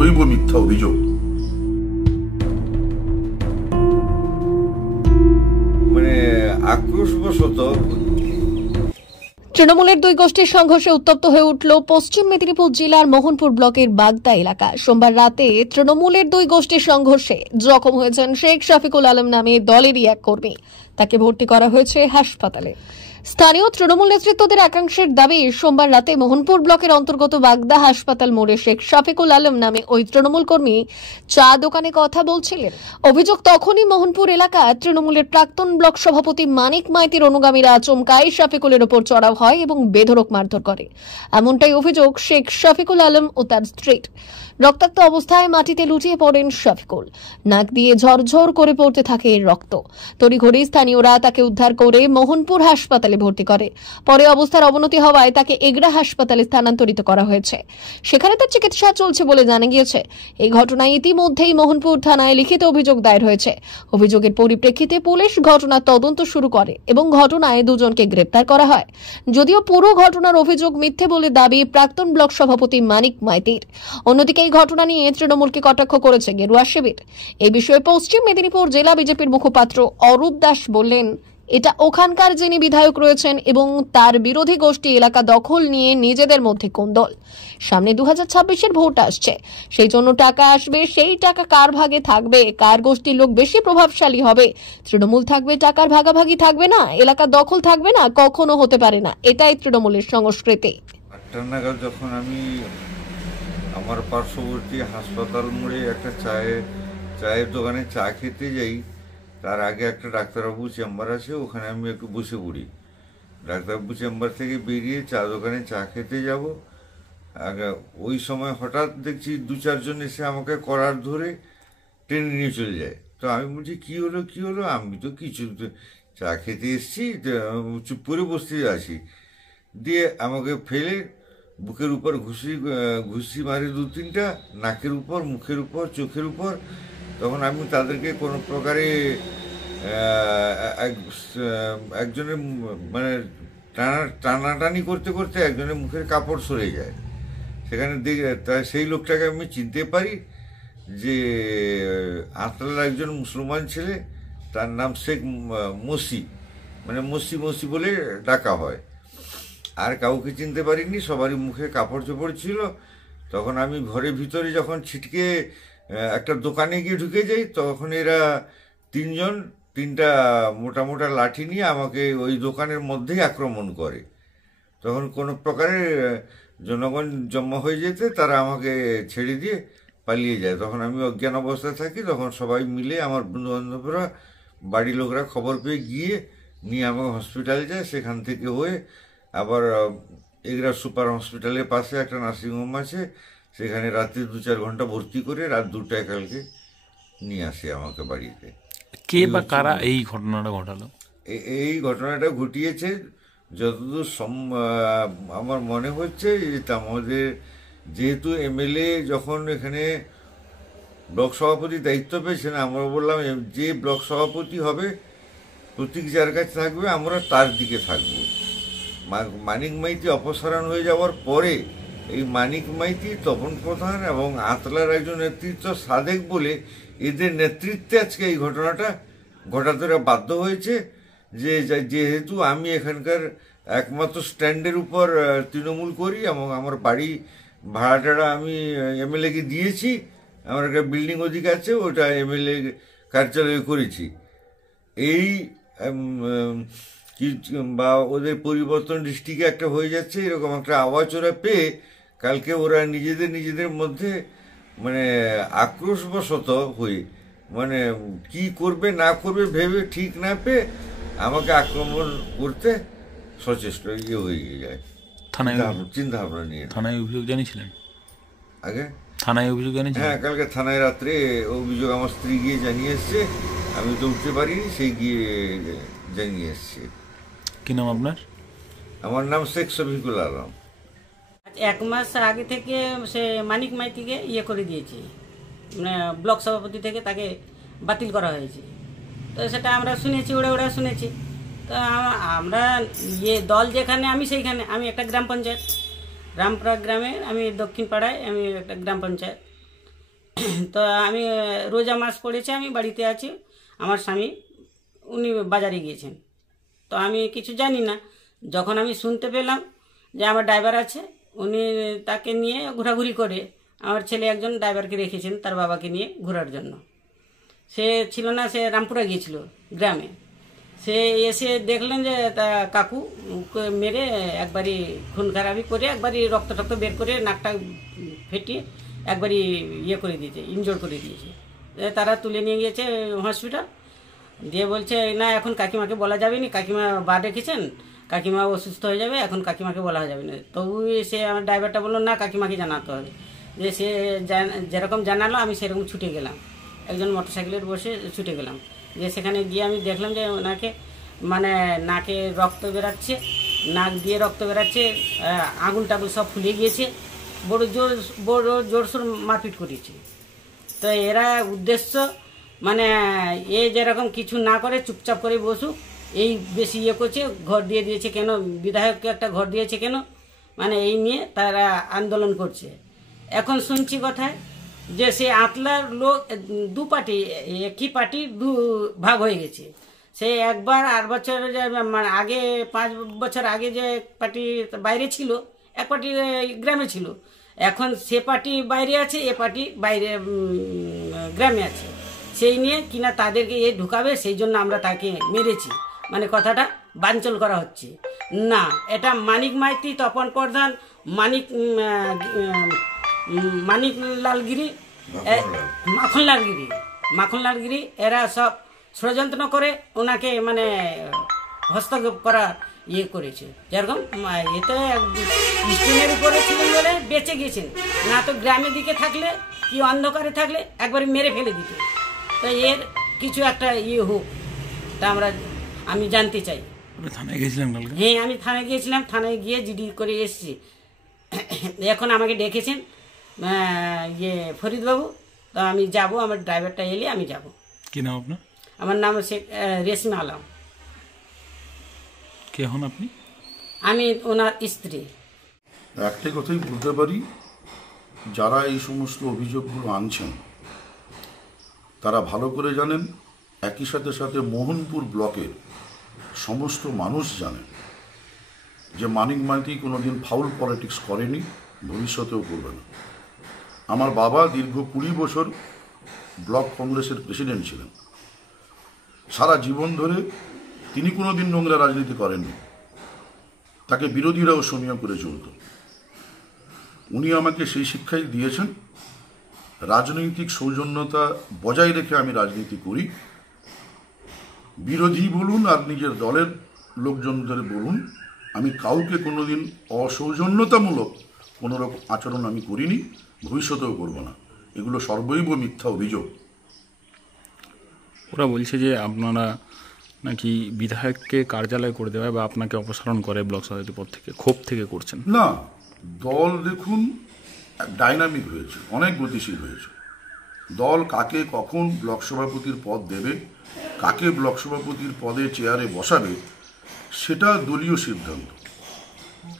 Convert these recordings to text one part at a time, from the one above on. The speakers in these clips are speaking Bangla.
সর্বৈব মিথ্যা অভিযোগ। মানে আক্রোশবশত তৃণমূলের দুই গোষ্ঠীর সংঘর্ষে উত্তপ্ত হয়ে উঠল পশ্চিম মেদিনীপুর জেলার মোহনপুর ব্লকের বাগদা এলাকা। সোমবার রাতে তৃণমূলের দুই গোষ্ঠীর সংঘর্ষে জখম হয়েছেন শেখ শফিকুল আলম নামে দলেরই এক কর্মী। তাকে ভর্তি করা হয়েছে হাসপাতালে। স্থানীয় তৃণমূল নেতৃত্বদের একাংশের দাবি, সোমবার রাতে মোহনপুর ব্লকের অন্তর্গত বাগদা হাসপাতাল মোড়ে শেখ শফিকুল আলম নামে ওই তৃণমূল কর্মী চা দোকানে কথা বলছিলেন। অভিযোগ, তখনই মোহনপুর এলাকা তৃণমূলের প্রাক্তন ব্লক সভাপতি মানিক মাইতির অনুগামীরা আচমকাই শফিকুলের ওপর চড়াও হয় এবং বেধড়ক মারধর করে। এমনটাই অভিযোগ শেখ শফিকুল আলম ও তার স্ত্রীর। রক্তাক্ত অবস্থায় মাটিতে লুটিয়ে পড়েন শফিকুল। নাক দিয়ে ঝরঝর করে পড়তে থাকে রক্ত। তড়িঘড়ি স্থানীয়রা তাকে উদ্ধার করে মোহনপুর হাসপাতালে ভর্তি করে। পরে অবস্থার অবনতি হওয়ায় তাকে এগরা হাসপাতালে স্থানান্তরিত করা হয়েছে। সেখানে তার চিকিৎসা চলছে বলে জানা গিয়েছে। এই ঘটনায় ইতিমধ্যেই মোহনপুর থানায় লিখিত অভিযোগ দায়ের হয়েছে। অভিযোগের পরিপ্রেক্ষিতে পুলিশ ঘটনার তদন্ত শুরু করে এবং ঘটনায় দুজনকে গ্রেপ্তার করা হয়। যদিও পুরো ঘটনার অভিযোগ মিথ্যে বলে দাবি প্রাক্তন ব্লক সভাপতি মানিক মাইতির। অন্যদিকে এই ঘটনা নিয়ে তৃণমূলকে কটাক্ষ করেছে গেরুয়া শিবির। এই বিষয়ে পশ্চিম মেদিনীপুর জেলা বিজেপির মুখপাত্র অরূপ দাস বললেন, এটা ওখানকার যিনি বিধায়ক রয়েছেন এবং তার বিরোধী গোষ্ঠী এলাকা দখল নিয়ে নিজেদের মধ্যে কোন্দল। সামনে 2026-এর ভোট আসছে, সেই জন্য টাকা আসবে, সেই টাকা কার ভাগে থাকবে, কার গোষ্ঠীর লোক বেশি প্রভাবশালী হবে, তৃণমূল থাকবে, টাকার ভাগাভাগি থাকবে না, এলাকা দখল থাকবে না, কখনো হতে পারে না। এটাই তৃণমূলের সংস্কৃতি। 8টা নাগাদ যখন আমি আমার পার্শ্ববর্তী হাসপাতাল মোড়ে একটা চায়ের দোকানে চা খেতে যাই, তার আগে একটা ডাক্তারবাবু চেম্বার আছে, ওখানে আমি একটু বসে পড়ি। ডাক্তারবাবু চেম্বার থেকে বেরিয়ে চা দোকানে চা খেতে যাব, ওই সময় হঠাৎ দেখছি 2-4 জন এসে আমাকে কলার ধরে টেনে নিয়ে চলে যায়। তো আমি বলছি কি হলো, আমি তো কিছু চা খেতে এসেছি, চুপ করে বসতে আছি। দিয়ে আমাকে ফেলে বুকের উপর ঘুষি মারে 2-3টা, নাকের উপর, মুখের উপর, চোখের উপর। তখন আমি তাদেরকে কোনো প্রকারে একজনের মানে টানাটানি করতে করতে একজনের মুখের কাপড় সরে যায়। সেখানে সেই লোকটাকে আমি চিনতে পারি যে আতলার একজন মুসলমান ছেলে, তার নাম শেখ মসি, মানে মসি বলে ডাকা হয়। আর কাউকে চিনতে পারিনি, সবারই মুখে কাপড় চোপড় ছিল। তখন আমি ঘরের ভিতরে যখন ছিটকে একটা দোকানে গিয়ে ঢুকে যাই, তখন এরা 3টা মোটা লাঠি নিয়ে আমাকে ওই দোকানের মধ্যেই আক্রমণ করে। তখন কোনো প্রকারে জনগণ জমা হয়ে যেতে তারা আমাকে ছেড়ে দিয়ে পালিয়ে যায়। তখন আমি অজ্ঞান অবস্থায় থাকি। তখন সবাই মিলে আমার বন্ধুবান্ধবরা, বাড়ির লোকরা খবর পেয়ে গিয়ে নিয়ে আমাকে হসপিটালে যায়। সেখান থেকে হয়ে আবার এগরা সুপার হসপিটালের পাশে একটা নার্সিংহোম আছে, সেখানে রাত্রি 2-4 ঘন্টা ভর্তি করে রাত 2টায় কালকে নিয়ে আসে আমাকে বাড়িতে। কে বা কারা এই ঘটনাটা ঘটালো? এই ঘটনাটা ঘটিয়েছে যতদূর আমার মনে হচ্ছে যে আমাদের যেহেতু এমএলএ যখন এখানে ব্লক সভাপতি দায়িত্ব পেয়েছেন, আমরা বললাম যে ব্লক সভাপতি হবে প্রতীক যার কাছে থাকবে আমরা তার দিকে থাকব। মানিক মাইতি অপসারণ হয়ে যাওয়ার পরে এই মানিক মাইতি, তপন প্রধান এবং আতলার একজন নেতৃত্ব সাদেক বলে, এদের নেতৃত্বে আজকে এই ঘটনাটা ঘটাতে বাধ্য হয়েছে। যেহেতু আমি এখানকার একমাত্র স্ট্যান্ডের উপর তৃণমূল করি এবং আমার বাড়ি ভাড়াটাড়া আমি এমএলএকে দিয়েছি, আমার একটা বিল্ডিং ওদিকে আছে, ওটা এমএলএ কার্যালয়ে করেছি। এই বা ওদের পরিবর্তন ডিস্ট্রিক্টে একটা হয়ে যাচ্ছে, এরকম একটা আওয়াজ ওরা পেয়ে কালকে ওরা নিজেদের মধ্যে মানে আক্রোশবশত হয়ে মানে কি করবে না করবে ভেবে ঠিক না পেয়ে আমাকে আক্রমণ করতে সচেষ্ট হয়ে যায়। চিন্তা ভাবনা নিয়ে থানায় অভিযোগ জানিয়েছিলেন? আগে থানায় অভিযোগ জানিয়েছিলেন? হ্যাঁ, কালকে থানায় রাত্রে অভিযোগ আমার স্ত্রী গিয়ে জানিয়ে এসছে, আমি তো উঠতে পারিনি, সেই গিয়ে জানিয়ে এসছে। কি নাম আপনার? আমার নাম শেখ শফিকুল আলম। 1 মাস আগে থেকে সে মানিক মাইতিকে করে দিয়েছে, মানে ব্লক সভাপতি থেকে তাকে বাতিল করা হয়েছে। তো সেটা আমরা শুনেছি, ওরা শুনেছি। তো আমরা দল যেখানে, আমি সেইখানে, আমি একটা গ্রাম পঞ্চায়েত, রামপুরা গ্রামে, আমি দক্ষিণ পাড়ায় আমি একটা গ্রাম পঞ্চায়েত। তো আমি রোজা মাস পড়েছে, আমি বাড়িতে আছি, আমার স্বামী উনি বাজারে গিয়েছেন। তো আমি কিছু জানি না। যখন আমি শুনতে পেলাম যে আমার ড্রাইভার আছে, উনি তাকে নিয়ে ঘোরাঘুরি করে, আমার ছেলে একজন ড্রাইভারকে রেখেছেন তার বাবাকে নিয়ে ঘোরার জন্য। সে ছিল না, সে রামপুরা গিয়েছিল গ্রামে। সে এসে দেখলেন যে তা কাকু মেরে একবারই খুন খারাপি করে, একবারই রক্ত টক্ত বের করে, নাকটা ফেটিয়ে একবারই ইয়ে করে দিয়েছে, ইনজোর করে দিয়েছে। তারা তুলে নিয়ে গিয়েছে হসপিটাল, দিয়ে বলছে না এখন কাকিমাকে বলা যাবে না, কাকিমা বার রেখেছেন, কাকিমা অসুস্থ হয়ে যাবে, এখন কাকিমাকে বলা যাবে না। তবু সে আমার ড্রাইভারটা বললো না কাকিমাকে জানাতে হবে। যে সে যেরকম জানালো আমি সেরকম ছুটে গেলাম, একজন মোটরসাইকেলের বসে ছুটে গেলাম। যে সেখানে গিয়ে আমি দেখলাম যে ওনাকে মানে নাকে রক্ত বেরাচ্ছে, নাক দিয়ে রক্ত বেরাচ্ছে, আঙুল টাগুল সব ফুলে গিয়েছে, বড় জোরসোর মারপিট করেছে। তো এরা উদ্দেশ্য মানে এ যেরকম কিছু না করে চুপচাপ করে বসুক, এই বেশি ইয়ে করছে, ঘর দিয়ে দিয়েছে কেন, বিধায়ককে একটা ঘর দিয়েছে কেন, মানে এই নিয়ে তারা আন্দোলন করছে। এখন শুনছি কথায় যে সে আতলার লোক দু পার্টি, একই পার্টি দু ভাগ হয়ে গেছে। সে একবার 8 বছর মানে আগে 5 বছর আগে যে পার্টি বাইরে ছিল, এক পার্টি গ্রামে ছিল, এখন সে পার্টি বাইরে আছে, এ পার্টি বাইরে গ্রামে আছে। সেই নিয়ে কিনা তাদেরকে এ ঢুকাবে, সেই জন্য আমরা তাকে মেরেছি, মানে কথাটা বানচল করা হচ্ছে না। এটা মানিক মাইতি, তপন প্রধান, মাখনলালগিরি, এরা সব ষড়যন্ত্র করে ওনাকে মানে হস্তক্ষেপ করা ইয়ে করেছে। যেরকম এতে স্টিমের উপরে ছিলেন বলে বেঁচে গেছেন, না তো গ্রামের দিকে থাকলে কি অন্ধকারে থাকলে একবারে মেরে ফেলে দিত। তো এর কিছু একটা ইয়ে হোক, তা আমি জানতে চাই। থানায় গেছিলাম কালকে? হ্যাঁ, আমি থানায় গিয়েছিলাম, থানায় গিয়ে জিডি করে এসেছি। এখন আমাকে ডেকেছেন ইয়ে ফরিদবাবু, তো আমি যাব, আমার ড্রাইভারটা এলে আমি যাব। কি নাম আপনার? আমার নাম শেখ রেশমা আলম। কে হন আপনি? আমি ওনার স্ত্রী। একটাই কথাই বলতে পারি, যারা এই সমস্ত অভিযোগগুলো আনছেন তারা ভালো করে জানেন, একই সাথে সাথে মোহনপুর ব্লকের সমস্ত মানুষ জানেন যে মানিক মাইতি কোনোদিন ফাউল পলিটিক্স করেনি, ভবিষ্যতেও করবে না। আমার বাবা দীর্ঘ 20 বছর ব্লক কংগ্রেসের প্রেসিডেন্ট ছিলেন। সারা জীবন ধরে তিনি কোনোদিন নোংরা রাজনীতি করেননি, তাকে বিরোধীরাও সমীহ করে চলত। উনি আমাকে সেই শিক্ষাই দিয়েছেন, রাজনৈতিক সৌজন্যতা বজায় রেখে আমি রাজনীতি করি। বিরোধী বলুন আর নিজের দলের লোকজনদের বলুন, আমি কাউকে কোনোদিন অসৌজন্যতামূলক কোনো রকম আচরণ আমি করিনি, ভবিষ্যতেও করব না। এগুলো সর্বৈব মিথ্যা অভিযোগ। ওরা বলছে যে আপনারা নাকি বিধায়ককে কার্যালয় করে দেওয়া বা আপনাকে অপসারণ করে ব্লক সভাপতি পদ থেকে, ক্ষোভ থেকে করছেন। না, দল দেখুন ডাইনামিক হয়েছে, অনেক গতিশীল হয়েছে। দল কাকে কখন ব্লক সভাপতির পদ দেবে, কাকে ব্লক সভাপতির পদে চেয়ারে বসাবে, সেটা দলীয় সিদ্ধান্ত।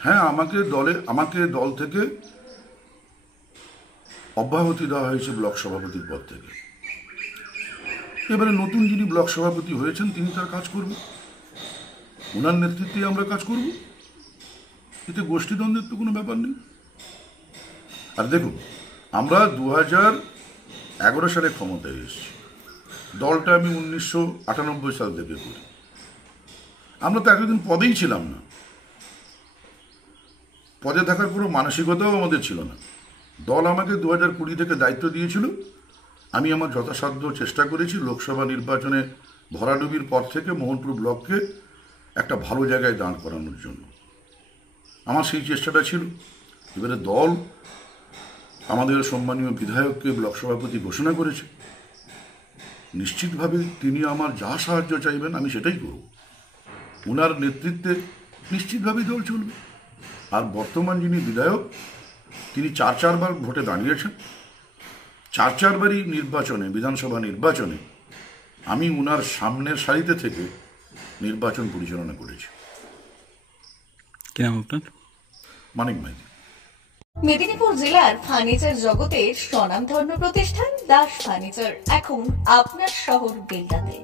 হ্যাঁ, আমাকে দল থেকে অব্যাহতি দেওয়া হয়েছে ব্লক সভাপতির পদ থেকে। এবারে নতুন যিনি ব্লক সভাপতি হয়েছেন তিনি তার কাজ করবেন, ওনার নেতৃত্বে আমরা কাজ করব, এতে গোষ্ঠীদ্বন্দ্বের তো কোনো ব্যাপার নেই। আর দেখুন, আমরা 2011 সালে ক্ষমতায় এসেছি, দলটা আমি 1998 সাল থেকে করি। আমরা তো এতদিন পদেই ছিলাম না, পদে থাকার কোনো মানসিকতাও আমাদের ছিল না। দল আমাকে 2020 থেকে দায়িত্ব দিয়েছিল, আমি আমার যথাসাধ্য চেষ্টা করেছি লোকসভা নির্বাচনে ভরাডুবির পর থেকে মোহনপুর ব্লককে একটা ভালো জায়গায় দাঁড় করানোর জন্য। আমার সেই চেষ্টাটা ছিল। এবারে দল আমাদের সম্মানীয় বিধায়ককে ব্লক সভাপতি ঘোষণা করেছে, নিশ্চিতভাবে তিনি আমার যা সাহায্য চাইবেন আমি সেটাই করব। ওনার নেতৃত্বে নিশ্চিতভাবেই দল চলবে। আর বর্তমান যিনি বিধায়ক, তিনি 4বার ভোটে দাঁড়িয়েছেন, 4বারই নির্বাচনে, বিধানসভা নির্বাচনে আমি ওনার সামনের সারিতে থেকে নির্বাচন পরিচালনা করেছি। কি নাম আপনার? মানিক মাইতি। মেদিনীপুর জেলার ফার্নিচার জগতের স্বনামধন্য প্রতিষ্ঠান দাস ফার্নিচার এখন আপনার শহর বেলদাতে।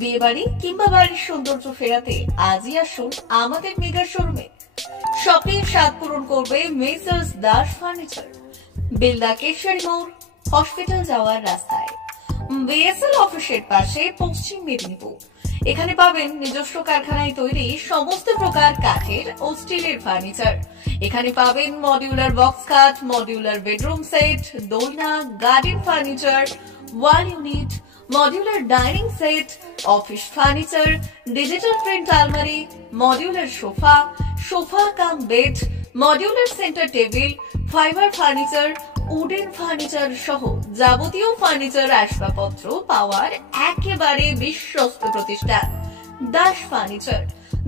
বিয়ে বাড়ি কিংবা বাড়ির সৌন্দর্য ফেরাতে আজই আসুন আমাদের মেগা শোরুমে। স্বপ্নের স্বাদ পূরণ করবে মেসার্স দাস ফার্নিচার, বেলদা কেশরী মোড়, হসপিটাল যাওয়ার রাস্তায়, বিএসএল অফিসের পাশে, পশ্চিম মেদিনীপুর। এখানে পাবেন নিজস্ব কারখানায় তৈরি সমস্ত প্রকার কাঠের ও স্টিলের ফার্নিচার। এখানে পাবেন মডিউলার বক্স খাট, মডিউলার বেডরুম সেট, দোলনা, garden furniture, wall unit, modular dining set, office furniture, digital print আলমারি, modular sofa, sofa cum bed, modular centre table, fibre furniture, wooden furniture সহ যাবতীয় ফার্নিচার আসবাবপত্র পাওয়ার একেবারে বিশ্বস্ত প্রতিষ্ঠান দাস ফার্নিচার।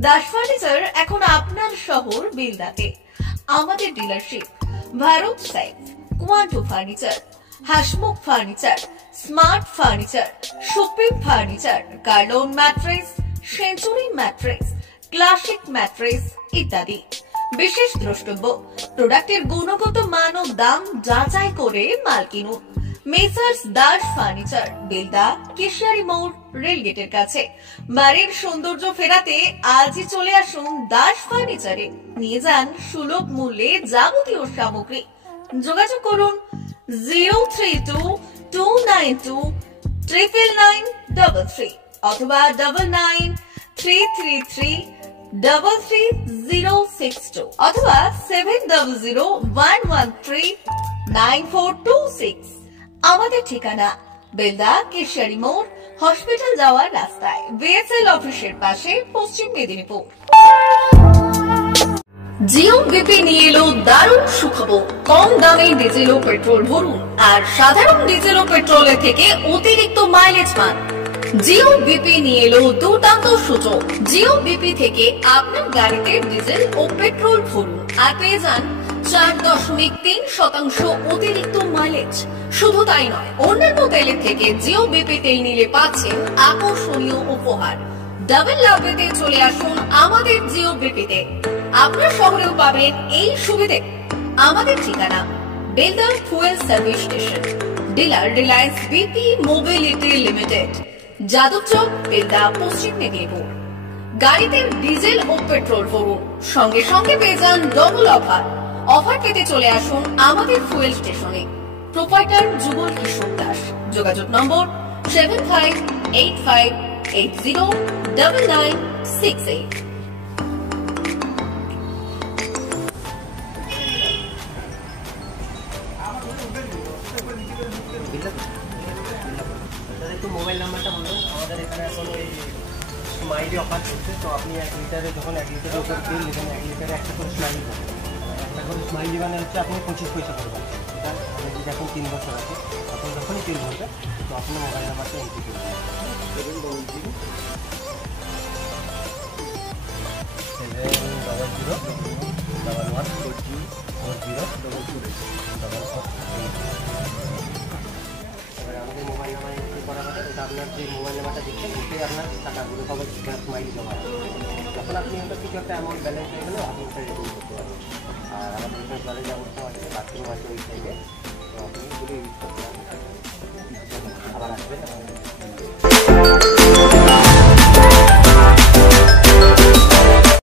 দাস ফার্নিচার এখন আপনার শহর বেলদাতে। আমাদের ডিলারশিপ ভারত সাইফ, Quanto furniture, Hasmukh furniture, Smart furniture, Supreme furniture, Kurlon mattress, Century mattress, Classic mattress ইত্যাদি। বিশেষ দ্রষ্টব্য, প্রোডাক্টের গুণগত মান ও দাম যাচাই করে মাল কিনুন। মেসার্স দাস ফার্নিচার, বেলদা কেশরী মোড়, রেলগেটের কাছে। বাড়ির সৌন্দর্য ফেরাতে আজই চলে আসুন দাস ফার্নিচারে। নিয়ে যান সুলভ মূল্যে যাবতীয় সামগ্রী। যোগাযোগ করুন 03229299933 অথবা 9933333062 অথবা 7001139426। আমাদের ঠিকানা বেলদা কেশরী মোড়, হসপিটাল যাওয়ার রাস্তায়, বিএসএল অফিসের পাশে, পশ্চিম মেদিনীপুর। জিও বিপি নিয়ে এলো দারুণ সুখবর। কম দামে ডিজেল ও পেট্রোল ভরুন আর সাধারণ ডিজেল ও পেট্রোলের থেকে অতিরিক্ত মাইলেজ পান। জিও বিপি নিয়ে এলো দুর্দান্ত সুযোগ। জিও বিপি থেকে আপনার গাড়িতে ডিজেল ও পেট্রোল ভরুন আর পেয়ে যান 4.3% অতিরিক্ত মাইলেজ। শুধু তাই নয়, অন্যান্য তেলের থেকে জিও বিপি তেল নিলে পাচ্ছেন আকর্ষণীয় উপহার। ডাবল লাভ পেতে চলে আসুন আমাদের জিও বিপিতে। আপনার শহরেও পাবেন এই সুবিধে। আমাদের ঠিকানা Belda fuel service station, dealer Reliance BP mobility limited, Jadabchak, Belda, পশ্চিম মেদিনীপুর। গাড়িতে ডিজেল ও পেট্রোল ভরুন, সঙ্গে সঙ্গে পেয়ে যান ডবল অফার। অফার পেতে চলে আসুন আমাদের ফুয়েল স্টেশনে। প্রোপাইটার যুগল কিশোর দাস। যোগাযোগ নম্বর 7585809968। একটু মোবাইল নাম্বারটা বলুন। আমাদের এখানে এখন ওই স্মাইলি অফার চলছে, তো আপনি 1 লিটারে যখন 1 লিটারের উপর তেল নেবেন, 1 লিটারে একটা করে স্মাইলি পাবেন। একটা করে স্মাইলি মানে হচ্ছে আপনি 25 পয়সা করে পাচ্ছেন। এটা আমাদের যদি এখন 3 বছর আছে, তখন যখনই তেল ভরবে তো আপনার মোবাইল নাম্বারটা এন্ট্রি করবেন 700404044। আমাদের মোবাইল নাম্বার এন্ট্রি করা হবে। এটা আপনার যে মোবাইল নাম্বারটা দিচ্ছেন ওটাই আপনার টাকাগুলো পাবেন স্মাইলি জমা। যখন আপনি ওটা কিছু একটা অ্যামাউন্ট ব্যালেন্স হয়ে গেলে আপনি